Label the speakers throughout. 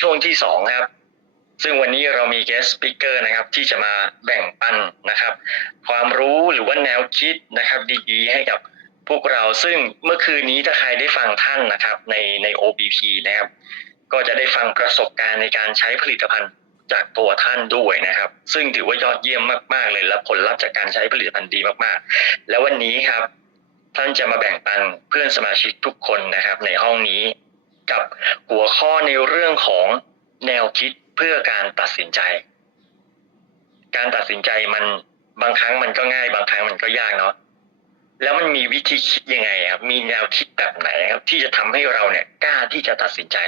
Speaker 1: ช่วงที่สองครับ ซึ่งวันนี้เรามี guest speaker นะครับ ที่จะมาแบ่งปันนะครับ ความรู้หรือว่าแนวคิดนะครับ ดีๆ ให้กับพวกเราซึ่งเมื่อคืนนี้ถ้าใครได้ฟังท่านนะครับในใน OBP นะครับ ก็จะได้ฟังประสบการณ์ในการใช้ผลิตภัณฑ์จากตัวท่านด้วยนะครับ ซึ่งถือว่ายอดเยี่ยมมากๆเลยและผลลัพธ์จากการใช้ผลิตภัณฑ์ดีมากๆ แล้ววันนี้ครับ ท่านจะมาแบ่งปันเพื่อนสมาชิกทุกคนนะครับ ในห้องนี้ กับหัวข้อในเรื่องของแนวคิดเพื่อการตัดสินใจ การตัดสินใจมันบางครั้งมันก็ง่ายบางครั้งมันก็ยากเนาะแล้วมันมีวิธีคิดยังไงครับ มีแนวคิดแบบไหนครับ ที่จะทำให้เราเนี่ยกล้าที่จะตัดสินใจ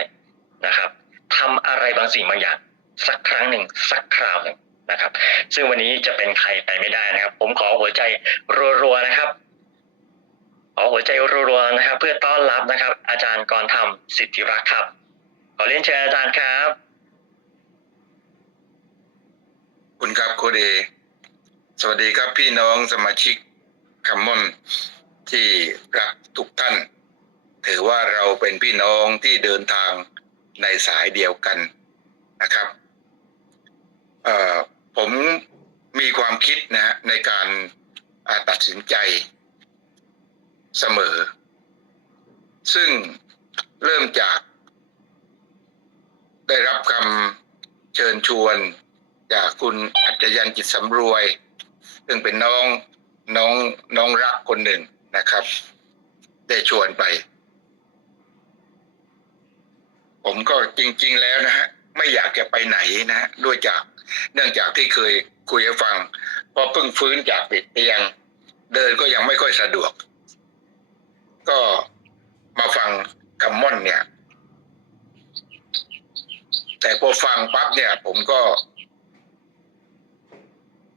Speaker 1: นะครับทำอะไรบางสิ่งบางอย่าง สักครั้งหนึ่งสักคราวหนึ่งนะครับ ซึ่งวันนี้จะเป็นใครไปไม่ได้นะครับ ผมขอหัวใจรัวๆนะครับ ขอหัวใจรัวๆนะครับ เพื่อต้อนรับนะครับ อาจารย์กรธรรมสิทธิรักครับ ขอเรียนเชิญอาจารย์ครับ
Speaker 2: คุณครับโคเดสวัสดีครับพี่น้องสมาชิกคัมมอนที่รักทุกท่าน ถือว่าเราเป็นพี่น้องที่เดินทางในสายเดียวกันนะครับผมมีความคิดนะฮะในการตัดสินใจ เสมอ ซึ่งเริ่มจาก ได้รับคำเชิญชวน จากคุณอัจยันจิตสำรวย ซึ่งเป็นน้องน้องน้องรักคนหนึ่งนะครับ ได้ชวนไป ผมก็จริง ๆ แล้วนะฮะไม่อยากจะไปไหนนะฮะด้วยจากเนื่องจากที่เคยคุยให้ฟังพราะเพิ่งฟื้นจากติดเตียง เดินก็ยังไม่ค่อยสะดวก ก็มาฟังคัมมอนเนี่ย แต่พอฟังปั๊บเนี่ย ผมก็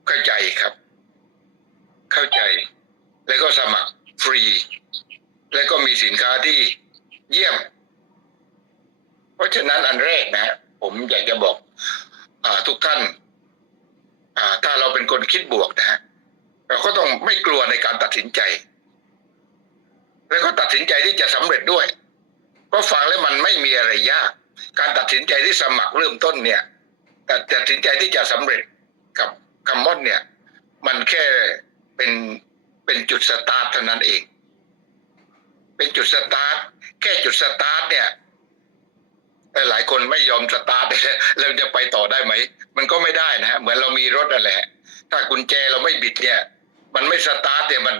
Speaker 2: เข้าใจครับ เข้าใจ แล้วก็สมัครฟรี แล้วก็มีสินค้าที่เยี่ยม เพราะฉะนั้นอันแรกนะ ผมอยากจะบอกอทุกท่านถ้าเราเป็นคนคิดบวกนะฮะเราก็ต้องไม่กลัวในการตัดสินใจ แล้วก็ตัดสินใจที่จะสำเร็จด้วยเพราะฟังแล้วมันไม่มีอะไรยาก การตัดสินใจที่สมัครเริ่มต้นเนี่ยตัดสินใจที่จะสำเร็จกับคัมมอนเนี่ย มันแค่เป็นเป็นจุดสตาร์ทเท่านั้นเอง เป็นจุดสตาร์ทแค่จุดสตาร์ทเนี่ยเอ่หลายคนไม่ยอมสตาร์ทเราจะไปต่อได้ไหม มันก็ไม่ได้นะฮะเหมือนเรามีรถนั่นแหละ ถ้ากุญแจเราไม่บิดเนี่ย มันไม่สตาร์ทเนี่ยมัน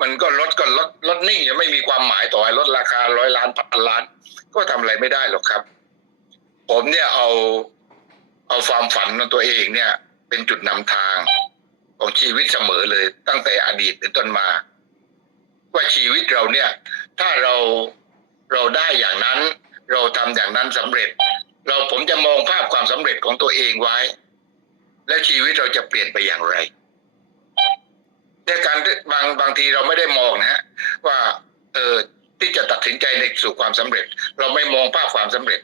Speaker 2: มันก็รถก็รถรถนิ่งยังไม่มีความหมายต่อให้รถราคาร้อยล้านพันล้าน ก็ทำอะไรไม่ได้หรอกครับ ผมเนี่ยเอาเอาความฝันของตัวเองเนี่ย เป็นจุดนำทางของชีวิตเสมอเลย ตั้งแต่อดีตเป็นต้นมา ว่าชีวิตเราเนี่ย ถ้าเราเราได้อย่างนั้น เราทำอย่างนั้นสำเร็จ เราผมจะมองภาพความสำเร็จของตัวเองไว้ แล้วชีวิตเราจะเปลี่ยนไปอย่างไร ในการบางบางทีเราไม่ได้มองนะฮะว่าเออที่จะตัดสินใจในสู่ความสำเร็จ เราไม่มองภาพความสำเร็จ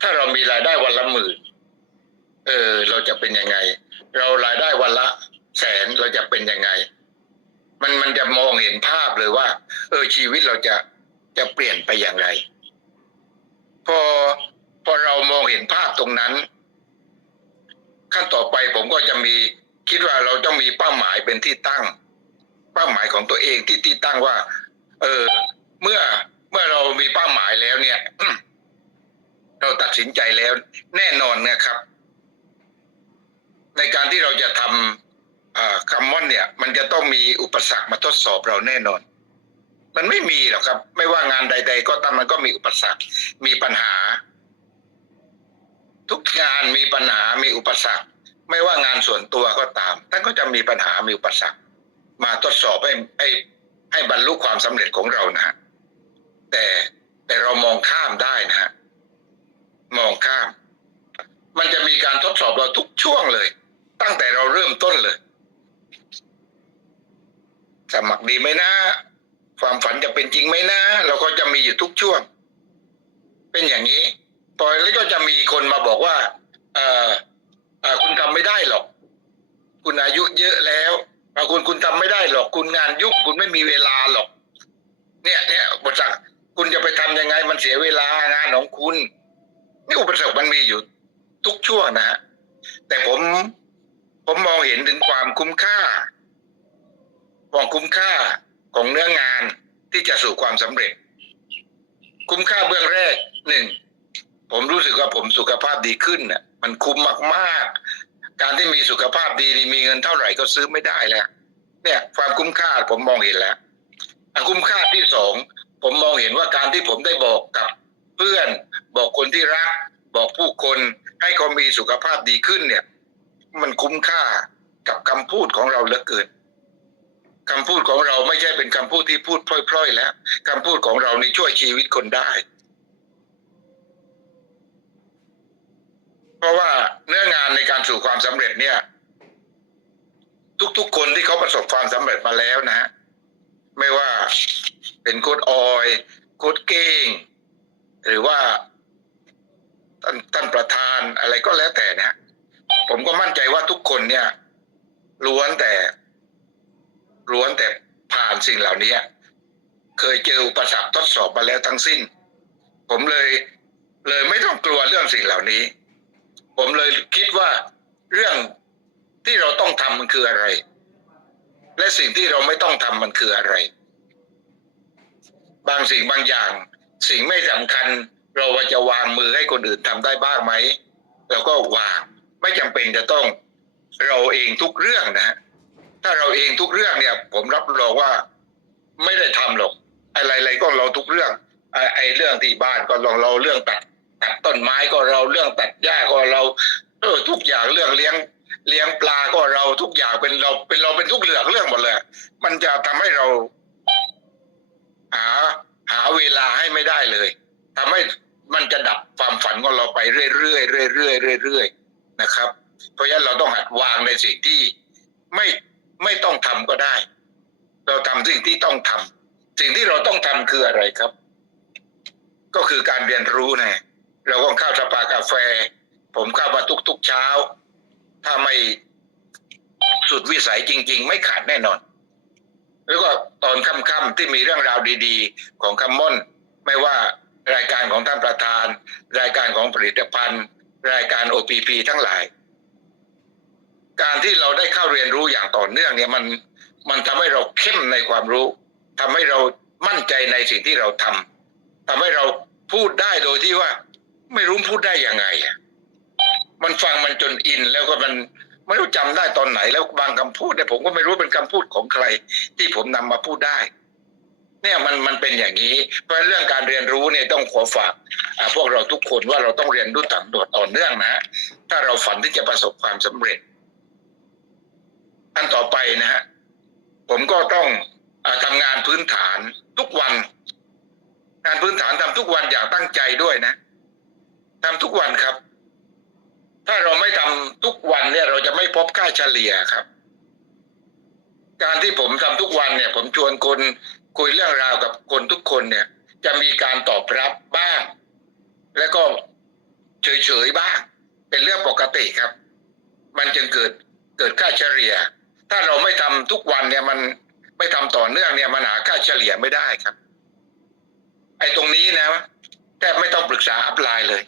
Speaker 2: ถ้าเรามีรายได้วันละหมื่นเออเราจะเป็นยังไง เรารายได้วันละแสนเราจะเป็นยังไง มันมันจะมองเห็นภาพเลยว่า เออชีวิตเราจะจะเปลี่ยนไปอย่างไร พอพอเรามองเห็นภาพตรงนั้น ขั้นต่อไปผมก็จะมีคิดว่าเราต้องมีเป้าหมายเป็นที่ตั้ง เป้าหมายของตัวเองที่ที่ตั้งว่า เออเมื่อเมื่อเรามีเป้าหมายแล้วเนี่ยเราตัดสินใจแล้ว แน่นอนนะครับ ในการที่เราจะทำคัมมอนเนี่ย มันจะต้องมีอุปสรรคมาทดสอบเราแน่นอน มันไม่มีหรอกครับ ไม่ว่างานใด ๆ ก็ตามมันก็มีอุปสรรค มีปัญหา ทุกงานมีปัญหามีอุปสรรค ไม่ว่างานส่วนตัวก็ตามท่านก็จะมีปัญหามีอุปสรรค มาทดสอบให้ให้ให้บรรลุความสำเร็จของเรานะฮะแต่แต่เรามองข้ามได้นะฮะมองข้าม มันจะมีการทดสอบเราทุกช่วงเลย ตั้งแต่เราเริ่มต้นเลย สมัครดีไหมนะ ความฝันจะเป็นจริงไหมนะ เราก็จะมีอยู่ทุกช่วง เป็นอย่างนี้พอแล้วก็จะมีคนมาบอกว่า เออเออคุณทำไม่ได้หรอก คุณอายุเยอะแล้ว เอ่อคุณคุณทำไม่ได้หรอก คุณงานยุ่งคุณไม่มีเวลาหรอก เนี่ยเนี่ยบทสั่งคุณจะไปทำยังไง มันเสียเวลางานของคุณ นี่อุปสรรคมันมีอยู่ทุกช่วงนะฮะแต่ผมผมมองเห็นถึงความคุ้มค่าความคุ้มค่าของเนื้องานที่จะสู่ความสำเร็จ คุ้มค่าเบื้องแรกหนึ่งผมรู้สึกว่าผมสุขภาพดีขึ้นน่ะ มันคุ้มมากๆ การที่มีสุขภาพดีนี่มีเงินเท่าไหร่ก็ซื้อไม่ได้แล้ว เนี่ย ความคุ้มค่าผมมองเห็นแล้วคุ้มค่าที่สองผมมองเห็นว่าการที่ผมได้บอกกับเพื่อน บอกคนที่รัก บอกผู้คนให้เขามีสุขภาพดีขึ้นเนี่ย มันคุ้มค่ากับคำพูดของเราเหลือเกินคำพูดของเราไม่ใช่เป็นคำพูดที่พูดพล่อยๆแล้วคำพูดของเรานี่ช่วยชีวิตคนได้ เพราะว่าเนื้องานในการสู่ความสำเร็จเนี่ย ทุกๆคนที่เขาประสบความสำเร็จมาแล้วนะฮะไม่ว่าเป็นโคดออยโคดเก้ง หรือว่าท่านท่านประธานอะไรก็แล้วแต่นะฮะผมก็มั่นใจว่าทุกคนเนี่ยล้วนแต่ล้วนแต่ผ่านสิ่งเหล่านี้เคยเจออุปสรรคทดสอบมาแล้วทั้งสิ้น ผมเลยเลยไม่ต้องกลัวเรื่องสิ่งเหล่านี้ ผมเลยคิดว่าเรื่องที่เราต้องทำมันคืออะไร และสิ่งที่เราไม่ต้องทำมันคืออะไร บางสิ่งบางอย่าง สิ่งไม่สำคัญ เราว่าจะวางมือให้คนอื่นทำได้บ้างไหมเราก็วางไม่จำเป็นจะต้องเราเองทุกเรื่องนะฮะถ้าเราเองทุกเรื่องเนี่ย ผมรับรองว่าไม่ได้ทำหรอก อะไรๆก็เราทุกเรื่องไอ้เรื่องที่บ้านก็ลองเราเรื่องตัด ตัดต้นไม้ก็เราเรื่องตัดหญ้าก็เรา เออ ทุกอย่างเรื่องเลี้ยง เลี้ยงปลาก็เราทุกอย่างเป็นเราเป็นเราเป็นทุกเรื่องเรื่องหมดเลยมันจะทำให้เรา หา หาเวลาให้ไม่ได้เลยทำให้มันจะดับความฝันของเราไปเรื่อยๆเรื่อยเรื่อยเรื่อยนะครับ เพราะฉะนั้นเราต้องหัดวางในสิ่งที่ไม่ไม่ต้องทำก็ได้ เราทำสิ่งที่ต้องทำสิ่งที่เราต้องทำคืออะไรครับ ก็คือการเรียนรู้นะ เราก็เข้าสปากาแฟ ผมเข้ามาทุกๆเช้า ถ้าไม่สุดวิสัยจริง ๆ ไม่ขาดแน่นอน แล้วก็ตอนค่ำๆที่มีเรื่องราวดีๆ ของคำม่อนไม่ว่ารายการของท่านประธาน รายการของผลิตภัณฑ์ รายการ OPP ทั้งหลาย การที่เราได้เข้าเรียนรู้อย่างต่อเนื่องเนี่ยมันมันทำให้เราเข้มในความรู้ทำให้เรามั่นใจในสิ่งที่เราทำทำให้เราพูดได้โดยที่ว่า ไม่รู้พูดได้ยังไงอะมันฟังมันจนอินแล้วก็มันไม่รู้จำได้ตอนไหน แล้วบางคำพูดเนี่ยผมก็ไม่รู้เป็นคำพูดของใคร ที่ผมนำมาพูดได้ เนี่ยมันมันเป็นอย่างนี้ เพราะฉะนั้นเรื่องการเรียนรู้เนี่ยต้องขอฝากพวกเราทุกคนว่าเราต้องเรียนรู้ต่างโดดต่อเนื่องนะฮะถ้าเราฝันที่จะประสบความสำเร็จอันต่อไปนะฮะผมก็ต้องอาทำงานพื้นฐานทุกวัน งานพื้นฐานทำทุกวันอย่างตั้งใจด้วยนะ ทำทุกวันครับ ถ้าเราไม่ทำทุกวันเนี่ย เราจะไม่พบค่าเฉลี่ยครับ การที่ผมทำทุกวันเนี่ย ผมชวนคนคุยเรื่องราวกับคนทุกคนเนี่ย จะมีการตอบรับบ้าง แล้วก็เฉยๆบ้าง เป็นเรื่องปกติครับ มันจึงเกิดเกิดค่าเฉลี่ย ถ้าเราไม่ทำทุกวันเนี่ยมันไม่ทำต่อเนื่องเนี่ยมันหาค่าเฉลี่ยไม่ได้ครับ ไอ้ตรงนี้นะแทบไม่ต้องปรึกษาอัพไลน์เลย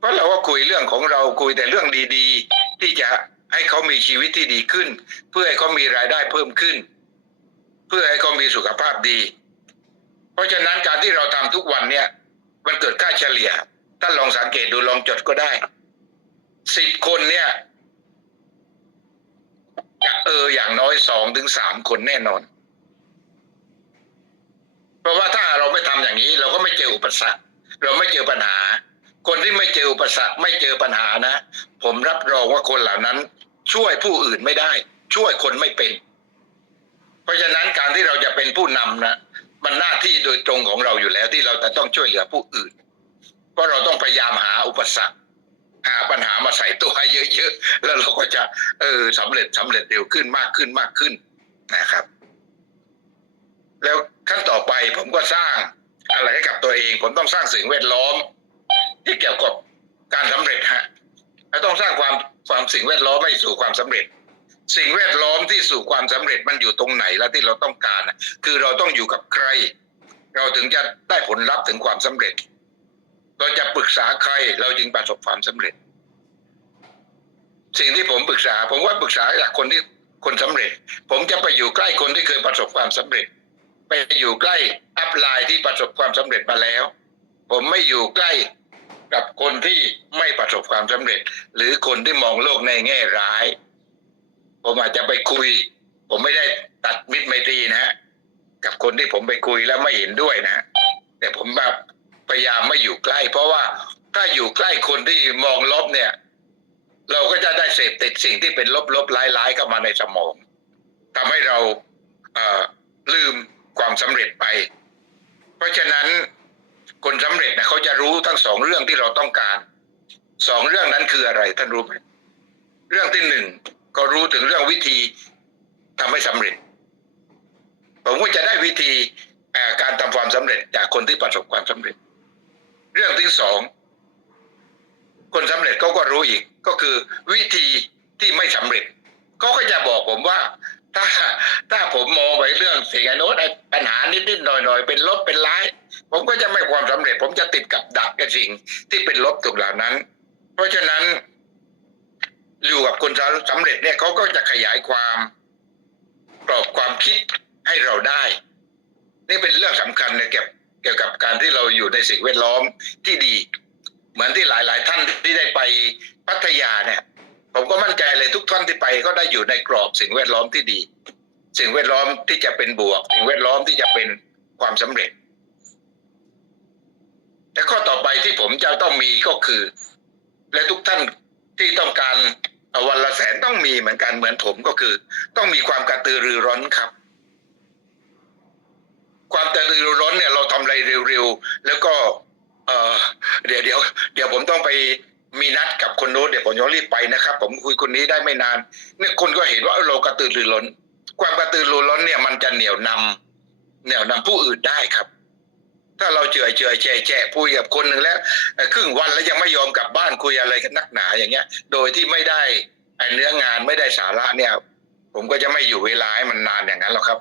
Speaker 2: เพราะเราก็คุยเรื่องของเราคุยแต่เรื่องดีๆ ที่จะให้เขามีชีวิตที่ดีขึ้น เพื่อให้เขามีรายได้เพิ่มขึ้น เพื่อให้เขามีสุขภาพดี เพราะฉะนั้นการที่เราทำทุกวันเนี่ย มันเกิดค่าเฉลี่ยท่านลองสังเกตดูลองจดก็ได้สิบคนเนี่ยจะเอออย่างน้อยสองถึงสามคนแน่นอน เพราะว่าถ้าเราไม่ทำอย่างนี้ เราก็ไม่เจออุปสรรค เราไม่เจอปัญหา คนที่ไม่เจออุปสรรคไม่เจอปัญหานะ ผมรับรองว่าคนเหล่านั้น ช่วยผู้อื่นไม่ได้ ช่วยคนไม่เป็น เพราะฉะนั้นการที่เราจะเป็นผู้นำนะมันหน้าที่โดยตรงของเราอยู่แล้วที่เราจะต้องช่วยเหลือผู้อื่น เพราะเราต้องพยายามหาอุปสรรค หาปัญหามาใส่ตัวให้เยอะๆแล้วเราก็จะ เออสำเร็จสำเร็จเร็วขึ้นมากขึ้นมากขึ้นนะครับ แล้วขั้นต่อไปผมก็สร้างอะไรให้กับตัวเอง ผมต้องสร้างสิ่งแวดล้อม ที่เกี่ยวกับการสำเร็จฮะและต้องสร้างความความสิ่งแวดล้อมให้สู่ความสำเร็จ สิ่งแวดล้อมที่สู่ความสำเร็จมันอยู่ตรงไหนแล้วที่เราต้องการคือเราต้องอยู่กับใคร เราถึงจะได้ผลลัพธ์ถึงความสำเร็จ เราจะปรึกษาใครเราจึงประสบความสำเร็จ สิ่งที่ผมปรึกษา ผมว่าปรึกษาจากคนที่คนสำเร็จ ผมจะไปอยู่ใกล้คนที่เคยประสบความสำเร็จ ไปอยู่ใกล้อัพไลน์ที่ประสบความสำเร็จมาแล้ว ผมไม่อยู่ใกล้ กับคนที่ไม่ประสบความสำเร็จ หรือคนที่มองโลกในแง่ร้าย ผมอาจจะไปคุย ผมไม่ได้ตัดมิตรไมตรีนะฮะกับคนที่ผมไปคุยแล้วไม่เห็นด้วยนะ แต่ผมแบบพยายามไม่อยู่ใกล้ เพราะว่าถ้าอยู่ใกล้คนที่มองลบเนี่ย เราก็จะได้เสพติดสิ่งที่เป็นลบๆร้ายๆเข้ามาในสมองทำให้เราเอ่อลืมความสำเร็จไป เพราะฉะนั้น คนสำเร็จนะเขาจะรู้ทั้งสองเรื่องที่เราต้องการสองเรื่องนั้นคืออะไรท่านรู้ไหมเรื่องที่หนึ่งก็รู้ถึงเรื่องวิธีทำให้สำเร็จ ผมก็จะได้วิธีการทำความสำเร็จจากคนที่ประสบความสำเร็จ เรื่องที่สองคนสำเร็จเขาก็รู้อีกก็คือวิธีที่ไม่สำเร็จเขาก็จะบอกผมว่า ถ้าถ้าผมมองไปเรื่องสิ่งโน้นปัญหานิดๆหน่อยๆเป็นลบเป็นร้าย ผมก็จะไม่ความสำเร็จ ผมจะติดกับดักกับสิ่งที่เป็นลบตรงเหล่านั้น เพราะฉะนั้น อยู่กับคนสำเร็จเนี่ยเขาก็จะขยายความกรอบความคิดให้เราได้ นี่เป็นเรื่องสำคัญนะเกี่ยวเกี่ยวกับการที่เราอยู่ในสิ่งแวดล้อมที่ดี เหมือนที่หลาย ๆ ท่านที่ได้ไปพัทยาเนี่ย ผมก็มั่นใจเลยทุกท่านที่ไป ก็ได้อยู่ในกรอบสิ่งแวดล้อมที่ดี สิ่งแวดล้อมที่จะเป็นบวก สิ่งแวดล้อมที่จะเป็นความสำเร็จ แต่ข้อต่อไปที่ผมจะต้องมีก็คือ และทุกท่านที่ต้องการวันละแสนต้องมีเหมือนกันเหมือนผมก็คือ ต้องมีความกระตือรือร้นครับ ความกระตือรือร้นเนี่ยเราทำอะไรเร็วๆแล้วก็เออเดี๋ยวเดี๋ยวเดี๋ยวผมต้องไปมีนัดกับคนโน้นเดี๋ยวผมจะรีบไปนะครับ ผมคุยคนนี้ได้ไม่นานเนี่ยคนก็เห็นว่าเออเรากระตือรือร้น ความกระตือรือร้นเนี่ยมันจะเหนี่ยวนำเหนี่ยวนำผู้อื่นได้ครับ ถ้าเราเฉยเฉยแฉะแฉะคุยกับคนหนึ่งแล้วครึ่งวันแล้วยังไม่ยอมกลับบ้านคุยอะไรกันนักหนาอย่างเงี้ย โดยที่ไม่ได้ไอเนื้องานไม่ได้สาระเนี่ย ผมก็จะไม่อยู่เวลาให้มันนานอย่างนั้นหรอกครับ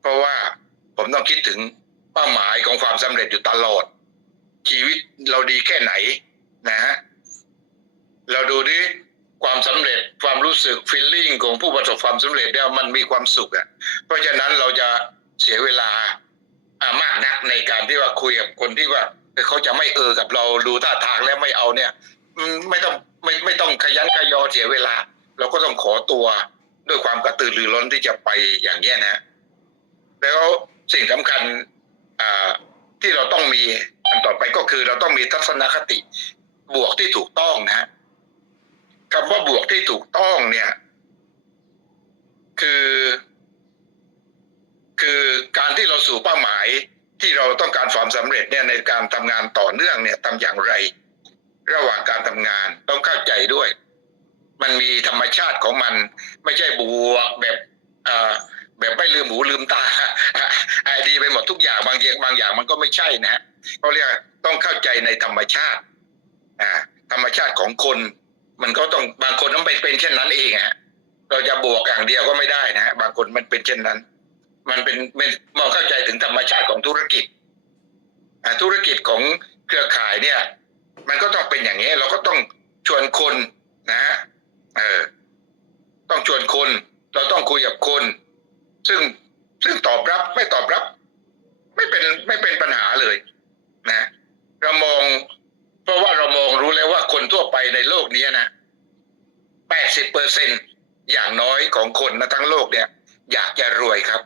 Speaker 2: เพราะว่าผมต้องคิดถึงเป้าหมายของความสำเร็จอยู่ตลอด ชีวิตเราดีแค่ไหนนะฮะเราดูดิความสำเร็จความรู้สึกฟีลลิ่งของผู้ประสบความสำเร็จเนี่ยมันมีความสุขอะเพราะฉะนั้นเราจะเสียเวลา มากนักในการที่ว่าคุยกับคนที่ว่าเขาจะไม่เออกับเราดูท่าทางแล้วไม่เอาเนี่ยไม่ต้องไม่ไม่ต้องขยันขยอเสียเวลา เราก็ต้องขอตัวด้วยความกระตือรือร้นที่จะไปอย่างเงี้นะ แล้วสิ่งสำคัญที่เราต้องมีอันต่อไปก็คือเราต้องมีทัศนคติ บวกที่ถูกต้องนะคำว่าบวกที่ถูกต้องเนี่ย คือ คือการที่เราสู่เป้าหมายที่เราต้องการความสำเร็จเนี่ยในการทำงานต่อเนื่องเนี่ยทำอย่างไร ระหว่างการทำงานต้องเข้าใจด้วย มันมีธรรมชาติของมัน ไม่ใช่บวกแบบเอ่อแบบไม่ลืมหูลืมตาไอดีไปหมดทุกอย่างบางอย่างบางอย่างมันก็ไม่ใช่นะฮะเขาเรียกต้องเข้าใจในธรรมชาติอ่าธรรมชาติของคน มันก็ต้องบางคนต้องเป็นเป็นเช่นนั้นเองฮะเราจะบวกอย่างเดียวก็ไม่ได้นะฮะบางคนมันเป็นเช่นนั้น มันเป็นเป็นมองเข้าใจถึงธรรมชาติของธุรกิจธุรกิจของเครือข่ายเนี่ย มันก็ต้องเป็นอย่างนี้ เราก็ต้องชวนคนนะฮะเออต้องชวนคน เราต้องคุยกับคน ซึ่งซึ่งตอบรับไม่ตอบรับ ไม่เป็นไม่เป็นปัญหาเลย นะ เรามอง เพราะว่าเรามองรู้แล้วว่าคนทั่วไปในโลกนี้นะแปดสิบเปอร์เซ็นอย่างน้อยของคนนะทั้งโลกเนี่ย อยากจะรวยครับ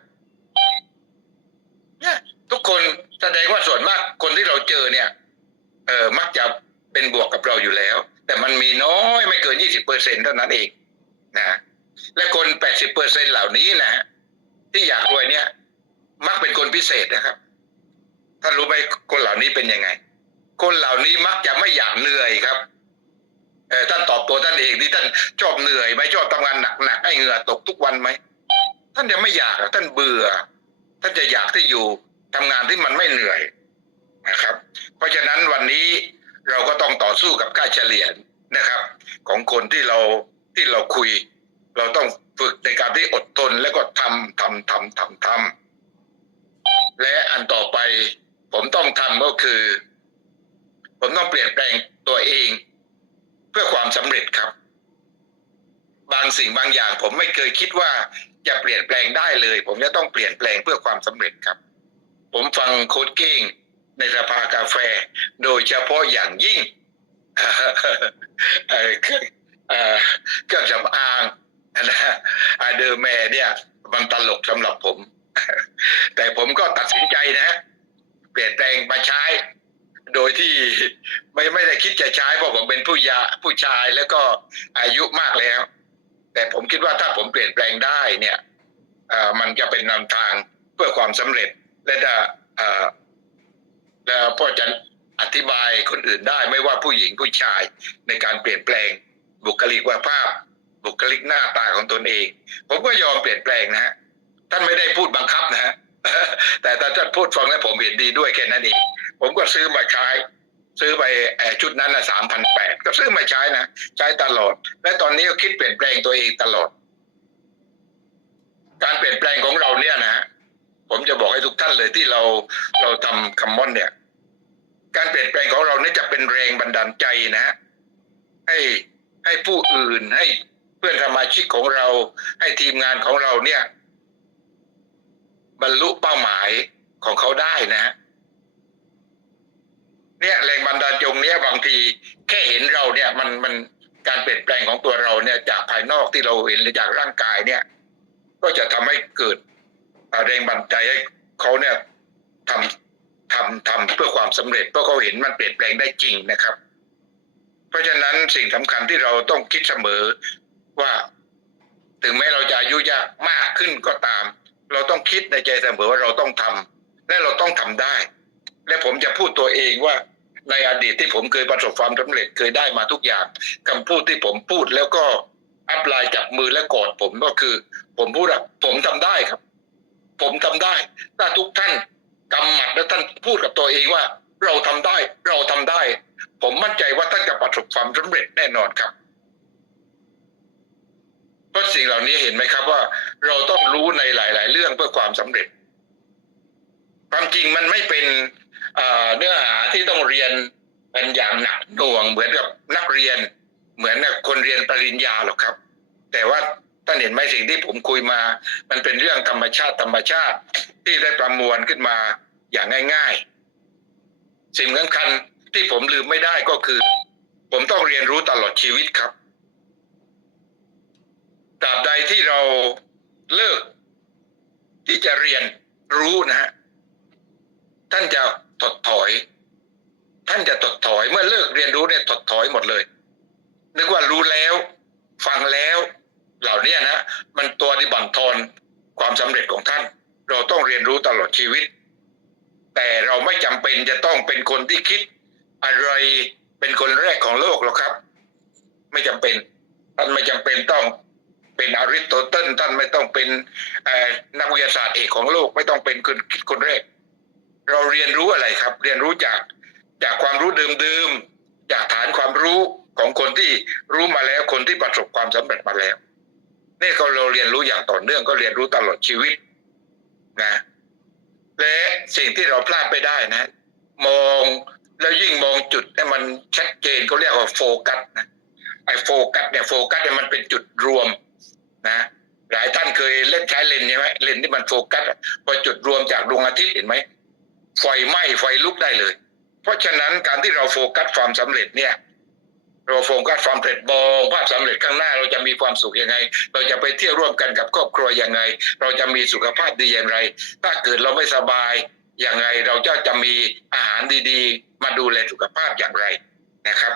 Speaker 2: เนี่ยทุกคนแสดงว่าส่วนมากคนที่เราเจอเนี่ย เออมักจะเป็นบวกกับเราอยู่แล้ว แต่มันมีน้อยไม่เกินยี่สิบเปอร์เซ็นเท่านั้นเองนะและคนแปดสิบเปอร์เซ็นเหล่านี้นะที่อยากรวยเนี่ย มักเป็นคนพิเศษนะครับท่านรู้ไหมคนเหล่านี้เป็นยังไง คนเหล่านี้มักจะไม่อยากเหนื่อยครับเออท่านตอบตัวท่านเองที่ท่านชอบเหนื่อยไหมชอบทำงานหนักๆให้เหงื่อตกทุกวันไหมท่านจะไม่อยากท่านเบื่อ ท่านจะอยากที่อยู่ทำงานที่มันไม่เหนื่อยนะครับ เพราะฉะนั้นวันนี้เราก็ต้องต่อสู้กับค่าเฉลี่ยนะครับ ของคนที่เราที่เราคุย เราต้องฝึกในการที่อดทนแล้วก็ทำทำทำทำทำและอันต่อไปผมต้องทำก็คือ ผมต้องเปลี่ยนแปลงตัวเอง เพื่อความสำเร็จครับ บางสิ่งบางอย่างผมไม่เคยคิดว่า จะเปลี่ยนแปลงได้เลย ผมจะต้องเปลี่ยนแปลงเพื่อความสำเร็จครับ ผมฟังโค้ดเก้งในสภากาแฟ โดยเฉพาะอย่างยิ่งเครื่องเอ่อเครื่องสำอางนะฮะเดอร์แมเนี่ย มันตลกสำหรับผม แต่ผมก็ตัดสินใจนะฮะเปลี่ยนแปลงมาใช้ โดยที่ไม่ไม่ได้คิดจะใช้เพราะผมเป็นผู้ยาผู้ชายแล้วก็อายุมากแล้ว แต่ผมคิดว่าถ้าผมเปลี่ยนแปลงได้เนี่ยอ่อมันจะเป็นนำทางเพื่อความสำเร็จ และจะอ่อแล้วก็จะอธิบายคนอื่นได้ไม่ว่าผู้หญิงผู้ชายในการเปลี่ยนแปลงบุคลิกภาพ บุคลิกหน้าตาของตนเอง ผมก็ยอมเปลี่ยนแปลงนะฮะท่านไม่ได้พูดบังคับนะฮะแต่ถ้าท่านพูดฟังแล้วผมเห็นดีด้วยแค่นั้นเองผมก็ซื้อมาใช้ ซื้อไปเอ่อชุดนั้นละสามพันแปดก็ซื้อมาใช้นะ ใช้ตลอด และตอนนี้ก็คิดเปลี่ยนแปลงตัวเองตลอด การเปลี่ยนแปลงของเราเนี่ยนะผมจะบอกให้ทุกท่านเลยที่เราเราทำคัมมอนเนี่ย การเปลี่ยนแปลงของเราเนี่ยจะเป็นแรงบันดาลใจนะฮะให้ให้ผู้อื่นให้เพื่อนสมาชิกของเรา ให้ทีมงานของเราเนี่ย บรรลุเป้าหมายของเขาได้นะฮะ เนี่ยแรงบันดาลใจตรงเนี้ยบางทีแค่เห็นเราเนี่ยมันมันการเปลี่ยนแปลงของตัวเราเนี่ยจากภายนอกที่เราเห็นจากร่างกายเนี่ย ก็จะทำให้เกิดแรงบันดาลใจให้เขาเนี่ยทำทำทำเพื่อความสำเร็จเพราะเขาเห็นมันเปลี่ยนแปลงได้จริงนะครับ เพราะฉะนั้นสิ่งสำคัญที่เราต้องคิดเสมอว่าถึงแม้เราจะอายุยากมากขึ้นก็ตาม เราต้องคิดในใจเสมอว่าเราต้องทำและเราต้องทำได้ และผมจะพูดตัวเองว่า ในอดีตที่ผมเคยประสบความสำเร็จเคยได้มาทุกอย่างคำพูดที่ผมพูดแล้วก็อัพไลน์จับมือและกอดผมก็คือ ผมพูดว่าผมทำได้ครับ ผมทำได้ ถ้าทุกท่านกำหมัดและท่านพูดกับตัวเองว่า เราทำได้ เราทำได้ ผมมั่นใจว่าท่านจะประสบความสำเร็จแน่นอนครับเพราะสิ่งเหล่านี้เห็นไหมครับว่า เราต้องรู้ในหลาย ๆ เรื่องเพื่อความสำเร็จ ความจริงมันไม่เป็น เนื้อหาที่ต้องเรียนเป็นอย่างหนักหน่วงเหมือนกับนักเรียน เหมือนกับคนเรียนปริญญาหรอกครับ แต่ว่าท่านเห็นไหมสิ่งที่ผมคุยมา มันเป็นเรื่องธรรมชาติธรรมชาติที่ได้ประมวลขึ้นมาอย่างง่าย ๆ สิ่งสำคัญที่ผมลืมไม่ได้ก็คือ ผมต้องเรียนรู้ตลอดชีวิตครับตราบใดที่เราเลิกที่จะเรียนรู้นะฮะท่านจะ ถดถอย ท่านจะถดถอยเมื่อเลิกเรียนรู้เนี่ยถดถอยหมดเลย นึกว่ารู้แล้ว ฟังแล้ว เหล่านี้นะมันตัวที่บั่นทอนความสำเร็จของท่าน เราต้องเรียนรู้ตลอดชีวิต แต่เราไม่จำเป็นจะต้องเป็นคนที่คิด อะไรเป็นคนแรกของโลกหรอกครับ ไม่จำเป็นท่านไม่จำเป็นต้องเป็นอริสโตเติลท่านไม่ต้องเป็นนักวิทยาศาสตร์เอกของโลก ไม่ต้องเป็นคนคิดคนแรก เราเรียนรู้อะไรครับ เรียนรู้จากจากความรู้เดิมๆจากฐานความรู้ของคนที่รู้มาแล้วคนที่ประสบความสำเร็จมาแล้วนี่ก็เราเรียนรู้อย่างต่อเนื่องก็เรียนรู้ตลอดชีวิตนะและสิ่งที่เราพลาดไปได้นะ มองแล้วยิ่งมองจุดให้มันชัดเจนเขาเรียกว่าโฟกัสนะไอโฟกัสเนี่ยโฟกัสเนี่ยมันเป็นจุดรวมนะหลายท่านเคยเล่นใช้เลนส์ใช่ไหมเลนส์ที่มันโฟกัสพอจุดรวมจากดวงอาทิตย์เห็นไหม ไฟไหม้ไฟลุกได้เลย เพราะฉะนั้นการที่เราโฟกัสความสำเร็จเนี่ยเราโฟกัสความสำเร็จมองภาพสำเร็จข้างหน้าเราจะมีความสุขยังไง เราจะไปเที่ยวร่วมกันกับครอบครัวยังไง เราจะมีสุขภาพดีอย่างไร ถ้าเกิดเราไม่สบายอย่างไรเราจะจะมีอาหารดีๆ มาดูแลสุขภาพอย่างไรนะครับ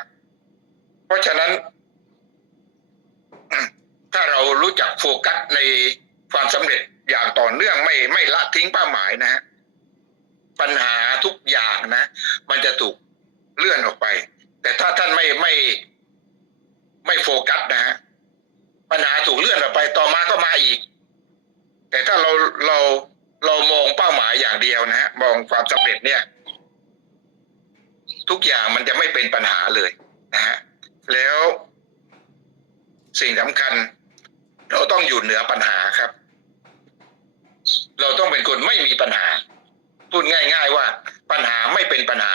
Speaker 2: เพราะฉะนั้น ถ้าเรารู้จักโฟกัสในความสำเร็จอย่างต่อเนื่องไม่ไม่ละทิ้งเป้าหมายนะฮะ ปัญหาทุกอย่างนะ มันจะถูกเลื่อนออกไป แต่ถ้าท่านไม่ไม่ไม่โฟกัสนะฮะปัญหาถูกเลื่อนออกไปต่อมาก็มาอีก แต่ถ้าเราเราเรามองเป้าหมายอย่างเดียวนะฮะมองความสำเร็จเนี่ย ทุกอย่างมันจะไม่เป็นปัญหาเลยนะฮะแล้วสิ่งสำคัญ เราต้องอยู่เหนือปัญหาครับ เราต้องเป็นคนไม่มีปัญหา พูดง่าย ๆ ว่าปัญหาไม่เป็นปัญหา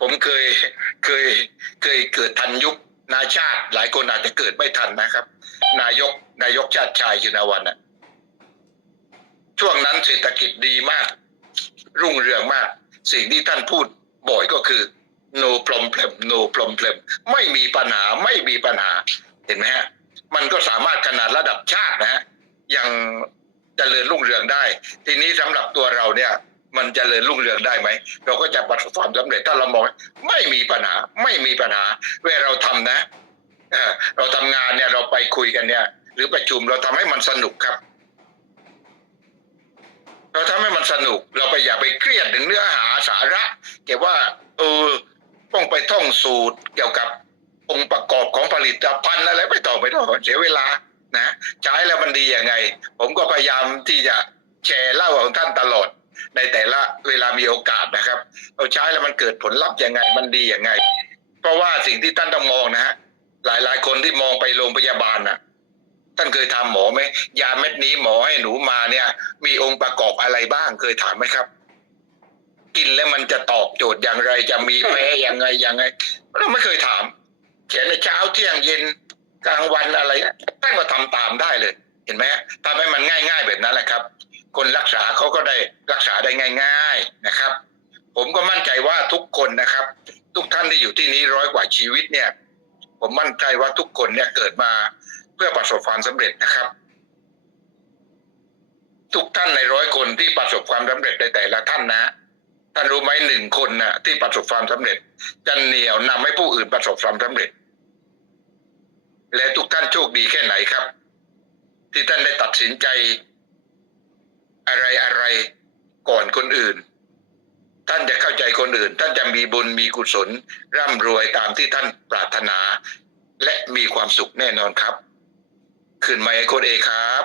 Speaker 2: ผมเคยเคยเคยเกิดทันยุคนาชาติ หลายคนอาจจะเกิดไม่ทันนะครับ นายกนายกชาติชายยู่นาวันน่ะช่วงนั้นเศรษฐกิจดีมาก รุ่งเรืองมาก สิ่งที่ท่านพูดบ่อยก็คือ no problem no problem ไม่มีปัญหาไม่มีปัญหาเห็นไหมฮะมันก็สามารถขนาดระดับชาตินะฮะยังเจริญรุ่งเรืองได้ ทีนี้สำหรับตัวเราเนี่ย มันเจริญรุ่งเรืองได้ไหม เราก็จะประสบความสำเร็จถ้าเรามองไม่มีปัญหาไม่มีปัญหาเวลาเราทำนะเราทำงานเนี่ยเราไปคุยกันเนี่ย หรือประชุมเราทำให้มันสนุกครับ เราทำให้มันสนุก เราไปอย่าไปเครียดถึงเนื้อหาสาระเกี่ยวว่าเออต้องไปท่องสูตรเกี่ยวกับองค์ประกอบของผลิตภัณฑ์อะไรไม่ต้อไม่ต้องเสียเวลานะใช้แล้วมันดียังไง ผมก็พยายามที่จะแชร์เล่าของท่านตลอด ในแต่ละเวลามีโอกาสนะครับ เราใช้แล้วมันเกิดผลลัพธ์ยังไงมันดียังไง เพราะว่าสิ่งที่ท่านต้องมองนะฮะหลายหลายๆคนที่มองไปโรงพยาบาลน่ะ ท่านเคยทำหมอไหมยาเม็ดนี้หมอให้หนูมาเนี่ย มีองค์ประกอบอะไรบ้างเคยถามไหมครับ กินแล้วมันจะตอบโจทย์อย่างไร จะมีแพ้ยังไงยังไงเราไม่เคยถามเขียนในเช้าเที่ยงเย็นกลางวันอะไรท่านก็ทำตามได้เลย เห็นไหมทำให้มันง่าย ๆ แบบนั้นแหละครับ คนรักษาเขาก็ได้รักษาได้ง่าย ๆนะครับ ผมก็มั่นใจว่าทุกคนนะครับ ทุกท่านที่อยู่ที่นี้ร้อยกว่าชีวิตเนี่ย ผมมั่นใจว่าทุกคนเนี่ยเกิดมาเพื่อประสบความสำเร็จนะครับ ทุกท่านในร้อยคนที่ประสบความสำเร็จในแต่ละท่านนะท่านรู้ไหมหนึ่งคนนะที่ประสบความสำเร็จจะเหนี่ยวนำให้ผู้อื่นประสบความสำเร็จ และทุกท่านโชคดีแค่ไหนครับ ที่ท่านได้ตัดสินใจ อะไรอะไรก่อนคนอื่น ท่านจะเข้าใจคนอื่น ท่านจะมีบุญมีกุศล ร่ำรวยตามที่ท่านปรารถนา และมีความสุขแน่นอนครับ ขึ้นมาไอโคดเอครับ